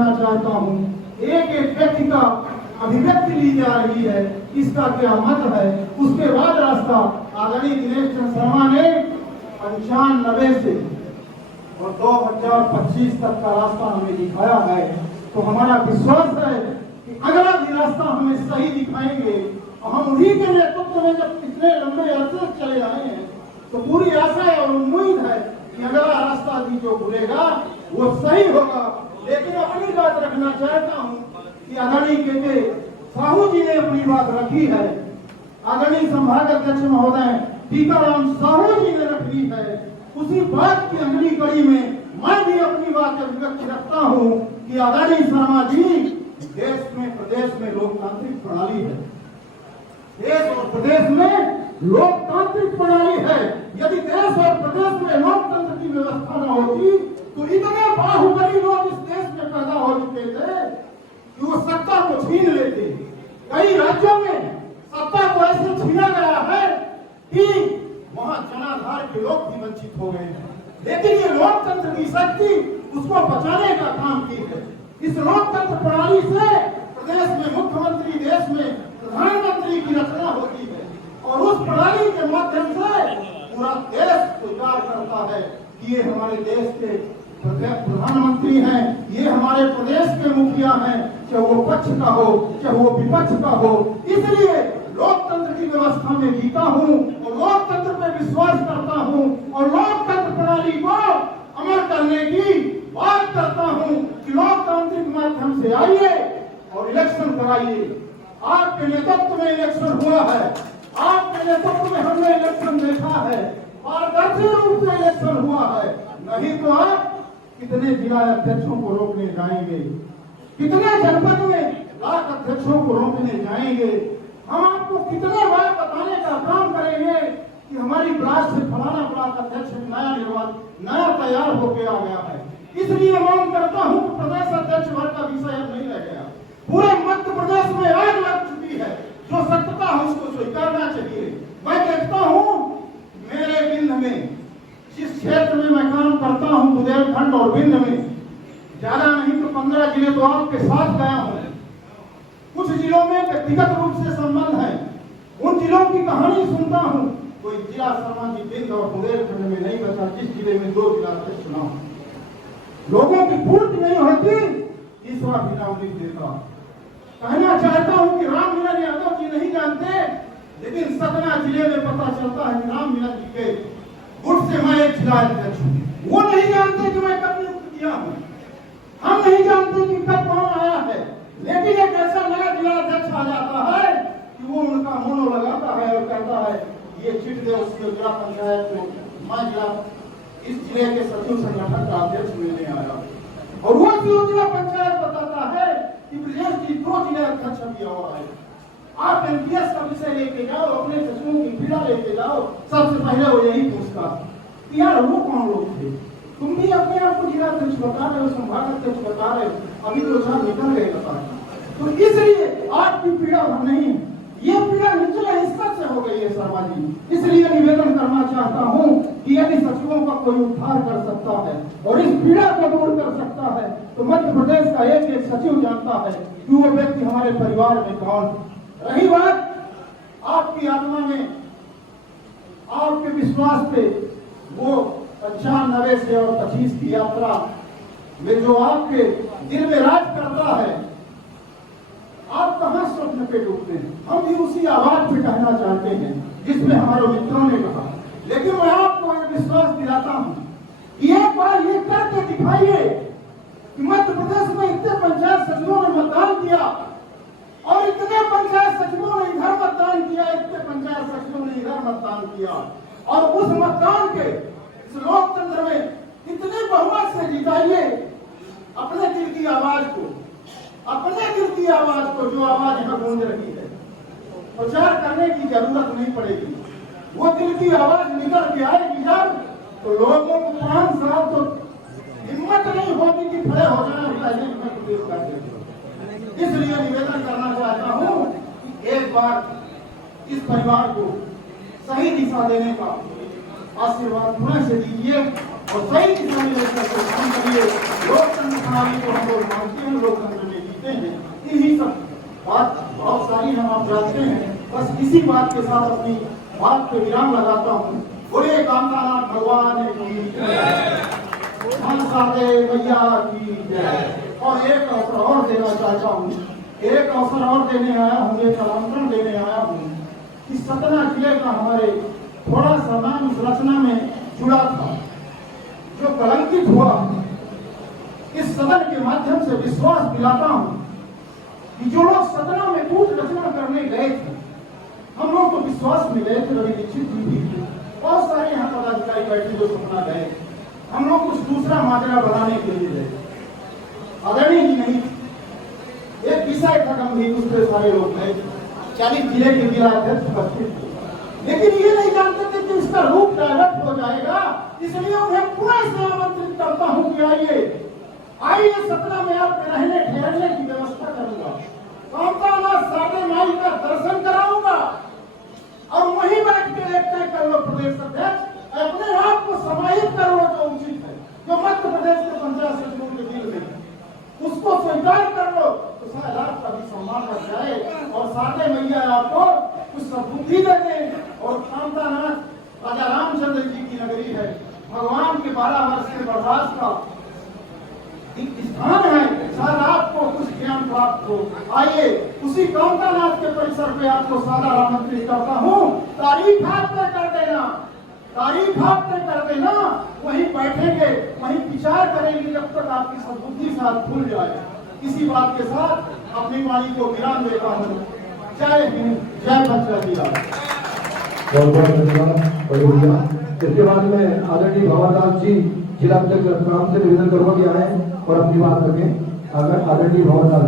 करना चाहता हूँ। एक एक व्यक्ति का अभिव्यक्ति ली जा रही है, इसका क्या मत है। उसके बाद रास्ता आदरणीय दिनेश चंद्र शर्मा ने 95 से और 2025 तक का रास्ता हमें दिखाया है। तो हमारा विश्वास है कि अगला भी रास्ता हमें सही दिखाएंगे। और हम उन्हीं के नेतृत्व में जब इतने लंबे अरसे चले आए हैं तो पूरी आशा और उम्मीद है कि अगला रास्ता भी जो खुलेगा वो सही होगा। लेकिन अपनी बात रखना चाहता हूँ कि आदरणीय के साहू जी ने अपनी बात रखी है, आदरणीय संभाग अध्यक्ष महोदय टीकाराम साहू जी ने रखी है। उसी बात की अगली कड़ी में मैं भी अपनी बात अभिव्यक्ति रखता हूँ कि आदरणीय शर्मा जी, देश में प्रदेश में लोकतांत्रिक प्रणाली है, देश और प्रदेश में लोकतांत्रिक प्रणाली है। यदि देश और प्रदेश में लोकतंत्र की व्यवस्था न होती तो इतने बाहुबली लोग इस देश में पैदा हो चुके थे कि वो सत्ता को छीन लेते। कई राज्यों में सत्ता को ऐसे छीना गया है कि वहां जनाधार के लोग भी वंचित हो गए हैं। लेकिन ये लोकतंत्र की शक्ति उसको बचाने का काम की है। इस लोकतंत्र प्रणाली से प्रदेश में मुख्यमंत्री, देश में प्रधानमंत्री की रचना होती है और उस प्रणाली के माध्यम से पूरा देश स्वीकार करता है कि ये हमारे देश के प्रधानमंत्री हैं, ये हमारे प्रदेश के मुखिया हैं, चाहे वो पक्ष का हो चाहे वो विपक्ष का हो। इसलिए लोकतंत्र की व्यवस्था में जीता हूँ और लोकतंत्र पे विश्वास करता हूँ और लोकतंत्र प्रणाली को अमल करने की बात करता हूँ कि लोकतांत्रिक माध्यम से आइए और इलेक्शन कराइए। आपके नेतृत्व में इलेक्शन हुआ है, आपके नेतृत्व में हमने इलेक्शन देखा है, पारदर्शी रूप से इलेक्शन हुआ है। नहीं तो आप कितने जिला अध्यक्षों को रोकने जाएंगे, कितने जनपद में ब्लॉक अध्यक्षों को रोकने जाएंगे। हम आपको कितने बार बताने का काम करेंगे कि हमारी ब्लॉक से फलाना ब्लॉक अध्यक्ष नया तैयार होकर आ गया है। इसलिए मांग करता हूं कि प्रदेश अध्यक्ष वर्ग का विषय अब नहीं रह गया। पूरे मध्य प्रदेश में आग लग चुकी है, जो सत्यता है उसको स्वीकारना चाहिए। मैं देखता हूं मेरे बिंद में, जिस क्षेत्र में मैं काम करता हूं बुंदेलखंड और बिंद में, ज्यादा नहीं तो 15 जिले तो आपके साथ गया हूं। कुछ जिलों में व्यक्तिगत रूप से संबंध है, उन जिलों की कहानी सुनता हूं। कोई जिला शर्मा जी बिंद और बुंदेलखंड में नहीं बचा, जिस जिले में 2 जिला अध्यक्ष चुनाव लोगों की पूर्ति नहीं होती, ईश्वर भी नाम नहीं देता। कहना चाहता हूं कि राम मिलन यादव जी नहीं जानते, लेकिन सतना जिले में पता चलता है कि राम मिलन जी के गुट से मैं एक जिला अध्यक्ष हूँ। वो नहीं जानते कि मैं कब नियुक्त किया हूँ, हम नहीं जानते कि कब कौन आया है। लेकिन एक ऐसा नया जिला अध्यक्ष आ जाता है कि वो उनका मोनो लगाता है और कहता है ये चिट दे उसके जिला पंचायत को, मैं जिला इस जिले के सचिव संगठन का अध्यक्ष मिलने आया। और वो जिला पंचायत बताता है कि ब्रजेश जी 2 जिला अध्यक्ष अभी और आए। आप एमपीएस का विषय लेके जाओ, अपने सचिवों की पीड़ा लेके जाओ, सबसे पहले वो यही पूछता कि यार वो कौन लोग थे। तुम भी अपने आप को जिला अध्यक्ष बता रहे हो, संभाग अध्यक्ष बता रहे हो, अभी 2 साल निकल गए बता। तो इसलिए आपकी पीड़ा नहीं, ये पीड़ा निचले स्तर से हो गई है शर्मा जी। इसलिए निवेदन करना चाहता हूँ कि यदि सचिवों का कोई उद्धार कर सकता है और इस पीड़ा को दूर कर सकता है तो मध्य प्रदेश का एक एक सचिव जानता है कि वो व्यक्ति हमारे परिवार में कौन। रही बात आपकी आत्मा में, आपके विश्वास पे, वो 95 से और 25 की यात्रा में जो आपके दिल में राज करता है, आप कहां स्वप्न पे डूबते हैं। हम भी उसी आवाज पे कहना चाहते हैं जिसमें हमारे मित्रों ने कहा। लेकिन मैं आपको एक विश्वास दिलाता हूं कि एक बार ये करके दिखाइए कि मध्य प्रदेश में इतने पंचायत सचिवों ने मतदान किया और इतने पंचायत सचिवों ने इधर मतदान किया, इतने पंचायत सचिवों ने इधर मतदान किया, और उस मतदान के इस लोकतंत्र में इतने बहुमत से जिताइए अपने दिल की आवाज को, अपने दिल की आवाज को, जो आवाज यहाँ गूंज रही है। प्रचार करने की जरूरत नहीं पड़ेगी, वो दिल की आवाज निकल के आएगी जब, तो लोगों को 5 साल तो हिम्मत नहीं होगी कि खड़े हो जाए। इसलिए निवेदन करना चाहता हूँ कि एक बार इस परिवार को सही दिशा देने का आशीर्वाद पुनः से दीजिए और सही दिशा में लेकर के काम करिए। लोकतंत्र प्रणाली को हम लोग मानते हैं, लोकतंत्र में जीते हैं। इन्हीं सब बात बहुत सारी हम आप जानते हैं। बस इसी बात के साथ अपनी बात पे विराम लगाता हूँ। बोले कामनानाथ भगवान की जय, मनसा देवी मैया की जय। और एक अवसर और देना चाहता हूँ, एक अवसर और देने आया हूँ, एक आमंत्रण देने आया हूँ कि सतना जिले का हमारे थोड़ा सा नाम इस रचना में जुड़ा था, जो कलंकित हुआ। इस सदन के माध्यम से विश्वास दिलाता हूँ कि जो लोग सदना में कूट रचना करने गए थे, हम लोग तो विश्वास में गए थे, रवि दीक्षित जी भी थे, बहुत सारे यहाँ पदाधिकारी बैठे जो सपना गए। हम लोग कुछ दूसरा माजरा बनाने के लिए गए, आदरणीय जी नहीं, एक विषय था गंभीर, दूसरे सारे लोग गए, 40 जिले के जिला अध्यक्ष उपस्थित थे, लेकिन ये नहीं जानते थे कि इसका रूप डायवर्ट हो जाएगा। इसलिए उन्हें पुनः से आमंत्रित करता हूँ कि आइए सतना में आपके रहने ठहरने की व्यवस्था करूंगा, कामनानाथ सादे माई का दर्शन कराऊंगा और वहीं बैठ के एक तय कर लो प्रदेश अध्यक्ष, अपने आप को समाहित कर लो जो उचित है, जो मध्य प्रदेश के 50 सचिवों के दिल में उसको स्वीकार कर लो, तो शायद आपका भी सम्मान बढ़ जाए और सादे मैया आपको कुछ सद्बुद्धि दे दे। और कामनानाथ राजा रामचंद्र जी की नगरी है, भगवान के 12 वर्ष के वनवास का स्थान है, शायद आपको कुछ ज्ञान प्राप्त हो। आइए उसी कामनानाथ के परिसर पे आपको सादर आमंत्रित करता हूँ। तारीख आप तय कर देना, तारीख आप तय कर देना, वहीं बैठेंगे, वहीं विचार करेंगे जब तक आपकी सद्बुद्धि साथ खुल जाए। इसी बात के साथ अपनी वाणी को विराम देता हूँ। जय हिंद, जय पंचायती। बहुत बहुत धन्यवाद बड़े भैया। इसके बाद में आदरणीय भंवरदास जी जिला अध्यक्ष राम से निवेदन करूंगा कि आए और अपनी बात रखें। अगर आदरणीय भंवरदास